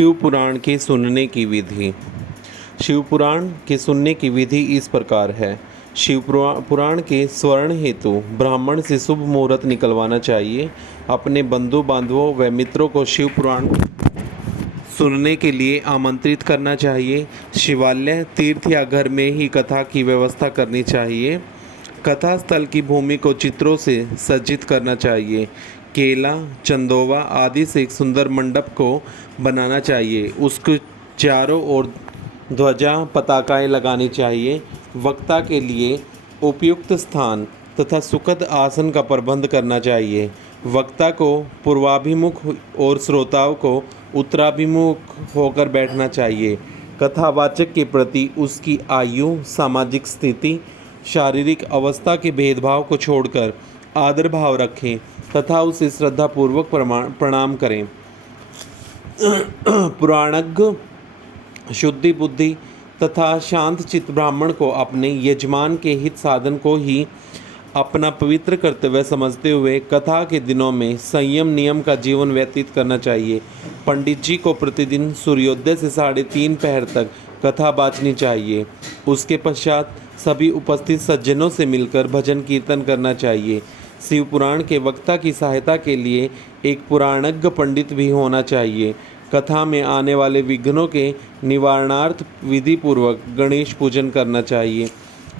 शिव पुराण के सुनने की विधि। शिव पुराण के सुनने की विधि इस प्रकार है। शिव पुराण के स्वर्ण हेतु ब्राह्मण से शुभ मुहूर्त निकलवाना चाहिए। अपने बंधु बांधवों व मित्रों को शिव पुराण सुनने के लिए आमंत्रित करना चाहिए। शिवालय, तीर्थ या घर में ही कथा की व्यवस्था करनी चाहिए। कथा स्थल की भूमि को चित्रों से सज्जित करना चाहिए। केला, चंदोवा आदि से एक सुंदर मंडप को बनाना चाहिए। उसके चारों ओर ध्वजा पताकाएं लगानी चाहिए। वक्ता के लिए उपयुक्त स्थान तथा सुखद आसन का प्रबंध करना चाहिए। वक्ता को पूर्वाभिमुख और श्रोताओं को उत्तराभिमुख होकर बैठना चाहिए। कथावाचक के प्रति उसकी आयु, सामाजिक स्थिति, शारीरिक अवस्था के भेदभाव को छोड़कर आदर भाव रखें तथा उसे श्रद्धापूर्वक प्रणाम करें। पुराणज्ञ, शुद्धि बुद्धि तथा शांत चित्त ब्राह्मण को अपने यजमान के हित साधन को ही अपना पवित्र कर्तव्य समझते हुए कथा के दिनों में संयम नियम का जीवन व्यतीत करना चाहिए। पंडित जी को प्रतिदिन सूर्योदय से 3:30 पहर तक कथा बाँचनी चाहिए। उसके पश्चात सभी उपस्थित सज्जनों से मिलकर भजन कीर्तन करना चाहिए। शिव पुराण के वक्ता की सहायता के लिए एक पुराणज्ञ पंडित भी होना चाहिए। कथा में आने वाले विघ्नों के निवारणार्थ विधि पूर्वक गणेश पूजन करना चाहिए।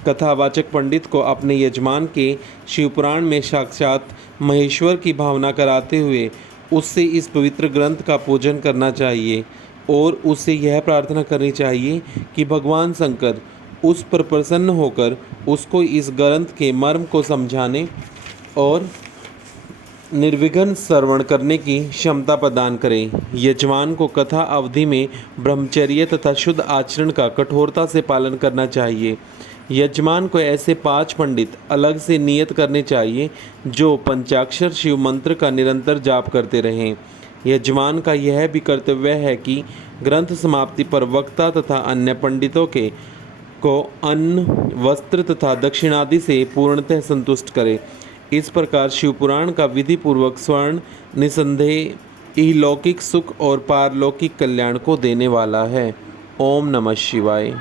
कथावाचक पंडित को अपने यजमान के शिवपुराण में साक्षात महेश्वर की भावना कराते हुए उससे इस पवित्र ग्रंथ का पूजन करना चाहिए और उससे यह प्रार्थना करनी चाहिए कि भगवान शंकर उस पर प्रसन्न होकर उसको इस ग्रंथ के मर्म को समझाने और निर्विघ्न श्रवण करने की क्षमता प्रदान करें। यजमान को कथा अवधि में ब्रह्मचर्य तथा शुद्ध आचरण का कठोरता से पालन करना चाहिए। यजमान को ऐसे 5 पंडित अलग से नियत करने चाहिए जो पंचाक्षर शिव मंत्र का निरंतर जाप करते रहें। यजमान का यह भी कर्तव्य है कि ग्रंथ समाप्ति पर वक्ता तथा अन्य पंडितों को अन्न, वस्त्र तथा दक्षिणादि से पूर्णतः संतुष्ट करे। इस प्रकार शिवपुराण का विधि पूर्वक स्वर्ण निसंदेह इहलौकिक सुख और पारलौकिक कल्याण को देने वाला है। ओम नमः शिवाय।